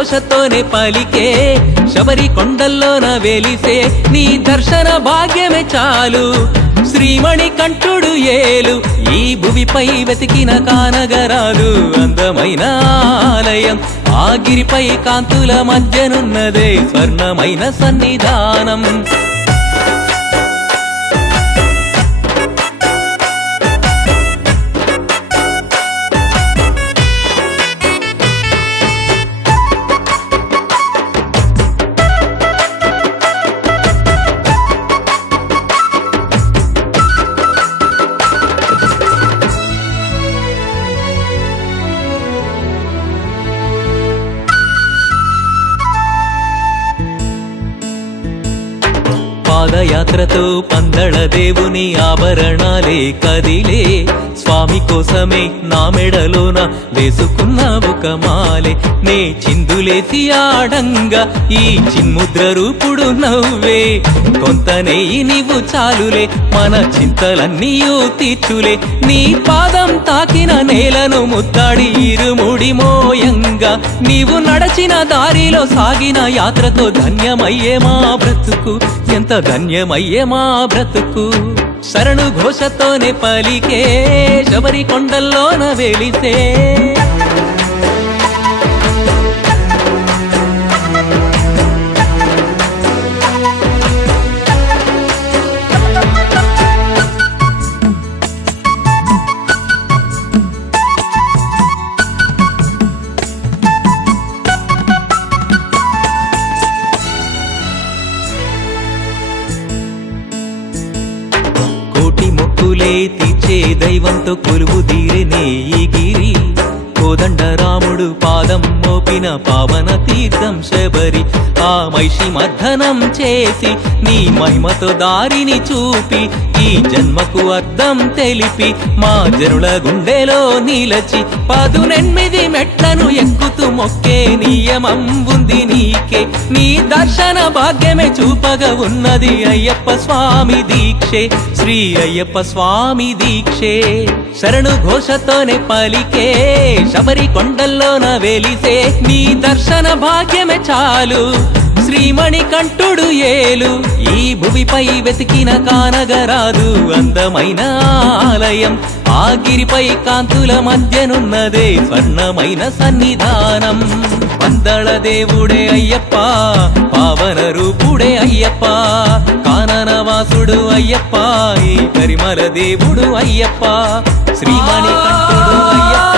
ఘోషతోనే పలికే శబరి కొండల్లోన వెలిసే నీ దర్శన భాగ్యమే చాలు శ్రీమణి కంఠుడు ఏలు ఈ భువిపై వెతికిన కానగరాదు అందమైన ఆలయం ఆ గిరిపై కాంతుల మధ్యనున్నదే స్వర్ణమైన సన్నిధానం పాదయాత్రతో పందళ దేవుని ఆభరణాలే కదిలే స్వామి కోసమే నా మెడలోన వేసుకున్న ఒక మాలే నే చిందులేసి ఆడంగా ఈ చిన్ముద్ర రూపుడు నవ్వే కొంత నెయ్యి నీవు చాలులే మన చింతలన్నీయూ తీర్చులే నీ పాదం తాకిన నేలను ముద్దాడి ఇరుముడి మోయంగా నీవు నడచిన దారిలో సాగిన యాత్రతో ధన్యమయ్యే మా బ్రతుకు ఎంత ధన్యమయ్యే మా బ్రతుకు శరణు ఘోషతోనే పలికే శబరి కొండల్లోన వెలిసే మొక్కులే తీర్చే దైవంతో కొలువు తీరినే ఈ గిరి కోదండ రాముడు పాదం మోపిన పావన తీర్థం శబరి ఆ మైషి మర్దనం చేసి నీ మహిమతో దారిని చూపి ఈ జన్మకు అర్థం తెలిపి మా జనుల గుండెలో నిలచి 18 మెట్లను ఎక్కుతూ మొక్కే నియమం ఉంది నీకే నీ దర్శన భాగ్యమే చూపగా ఉన్నది అయ్యప్ప స్వామి దీక్షే శ్రీ అయ్యప్ప స్వామి దీక్షే శరణు ఘోషతోనే పలికే శబరి కొండల్లోన వెలిసే నీ దర్శన భాగ్యమే చాలు శ్రీమణి కంఠుడు ఏలు ఈ భువిపై వెతికిన కానగరాదు అందమైన ఆలయం ఆ గిరిపై కాంతుల మధ్యనున్నదే స్వర్ణమైన సన్నిధానం పందళ దేవుడే అయ్యప్ప పావన రూపుడే అయ్యప్ప కాననవాసుడు అయ్యప్ప ఈ కరిమల దేవుడు అయ్యప్ప శ్రీమణి కంఠుడు అయ్యప్ప